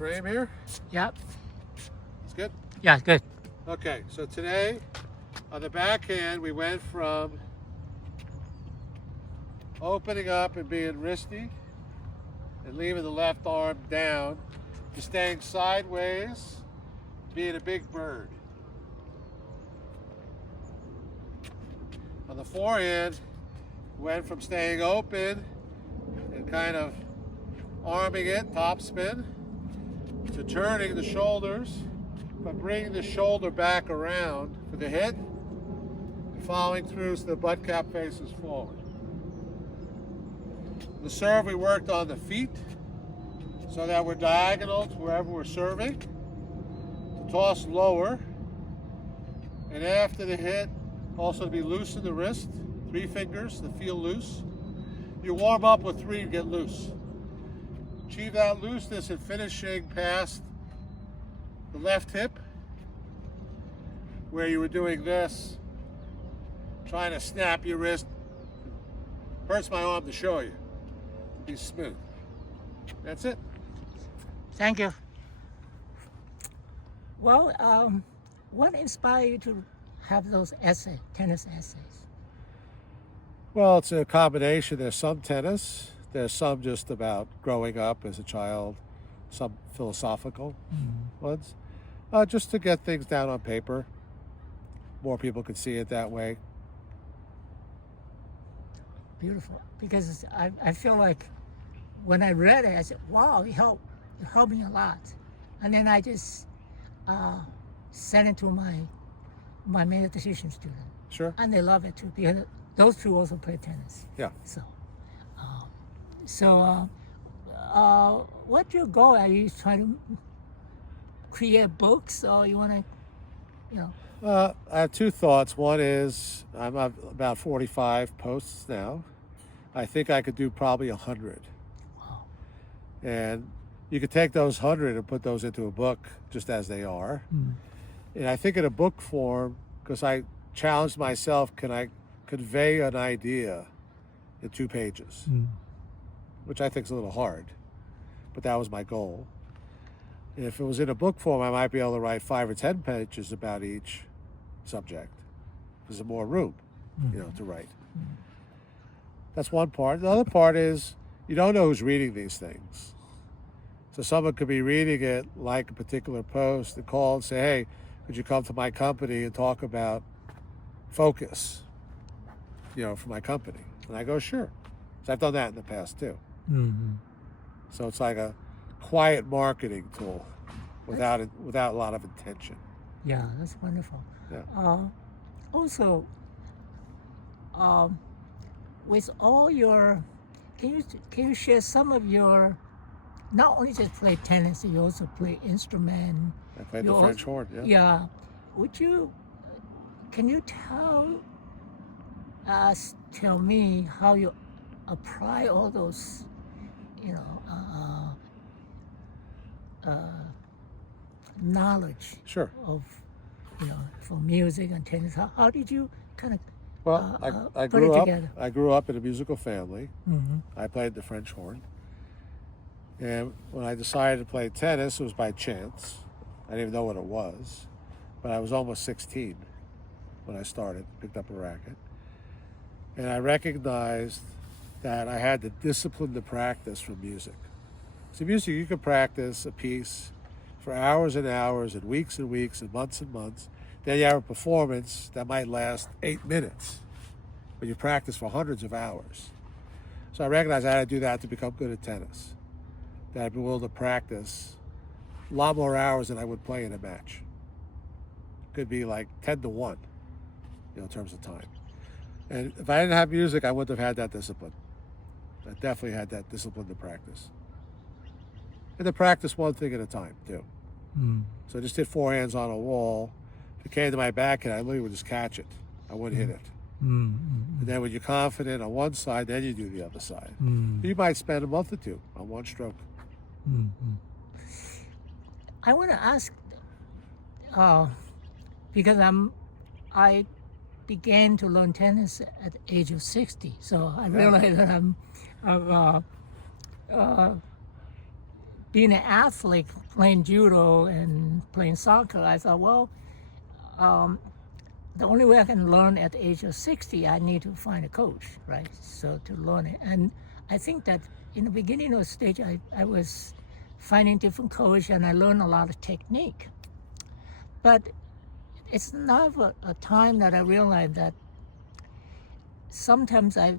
frame here? Yep. It's good? Yeah, good. Okay, so today on the backhand we went from opening up and being wristy and leaving the left arm down to staying sideways, being a big bird. On the forehand, we went from staying open and kind of arming it, top spin, to turning the shoulders, but bringing the shoulder back around for the hit, and following through so the butt cap faces forward. The serve, we worked on the feet so that we're diagonal to wherever we're serving. To toss lower, and after the hit, also to be loose in the wrist, 3 fingers to feel loose. You warm up with 3 to get loose. Achieve that looseness in finishing past the left hip, where you were doing this, trying to snap your wrist. Hurts my arm to show you. Be smooth. That's it. Thank you. Well, what inspired you to have those tennis essays? Well, it's a combination. There's some tennis. There's some just about growing up as a child. Some philosophical ones. Just to get things down on paper. More people could see it that way. Beautiful. Because I feel like when I read it, I said, wow, it helped me a lot. And then I just sent it to my meditation student. Sure. And they love it too, because those two also play tennis. Yeah. What's your goal? Are you trying to create books, or you want to, I have 2 thoughts. One is I'm at about 45 posts now. I think I could do probably 100. Wow. And you could take those 100 and put those into a book just as they are. And I think in a book form, because I challenged myself, can I convey an idea in 2 pages? Which I think is a little hard, but that was my goal. And if it was in a book form, I might be able to write 5 or 10 pages about each subject. There's more room, to write. That's one part. The other part is you don't know who's reading these things. So someone could be reading it, like a particular post, and call and say, hey, could you come to my company and talk about focus, for my company? And I go, sure. So I've done that in the past too. So it's like a quiet marketing tool without a lot of intention. Yeah, that's wonderful. Yeah. Also, with all your, can you share some of your, not only just play tennis, you also play instrument. I played the French horn. Yeah. Yeah. Can you tell me how you apply all those, knowledge Sure. of, for music and tennis? How did you kind of Well, I put it grew up. together? I grew up in a musical family. I played the French horn, and when I decided to play tennis, it was by chance. I didn't even know what it was, but I was almost 16 when I started. Picked up a racket, and I recognized that I had the discipline to practice from music. So music, you can practice a piece for hours and hours and weeks and months and months. Then you have a performance that might last 8 minutes, but you practice for hundreds of hours. So I recognized I had to do that to become good at tennis. That I'd be willing to practice a lot more hours than I would play in a match. Could be like 10 to 1, in terms of time. And if I didn't have music, I wouldn't have had that discipline. I definitely had that discipline to practice. And to practice one thing at a time, too. So I just did forehands on a wall. If it came to my backhand, I literally would just catch it. I wouldn't hit it. And then when you're confident on one side, then you do the other side. You might spend a month or 2 on one stroke. I want to ask, because I began to learn tennis at the age of 60, so I realize that I'm being an athlete, playing judo and playing soccer, I thought, well, the only way I can learn at the age of 60, I need to find a coach, right? So to learn it. And I think that in the beginning of the stage, I was finding different coach and I learned a lot of technique. But it's now a time that I realized that sometimes I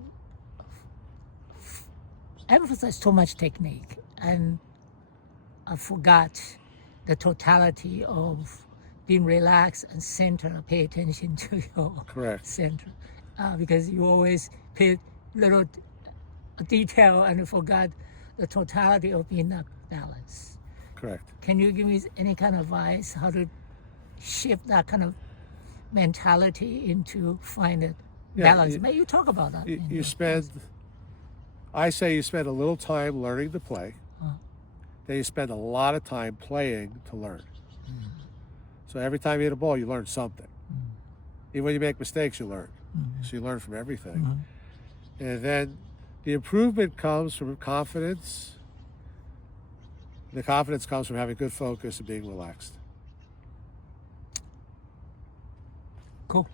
emphasize too much technique and I forgot the totality of being relaxed and center, pay attention to your Correct. center. Because you always pay little detail and forgot the totality of being not balanced. Correct. Can you give me any kind of advice how to shift that kind of mentality into find a balance? Maybe you talk about that. You spend, I say you spend a little time learning to play. Then you spend a lot of time playing to learn. So every time you hit a ball, you learn something. Even when you make mistakes, you learn. So you learn from everything. And then the improvement comes from confidence. The confidence comes from having good focus and being relaxed. Cool.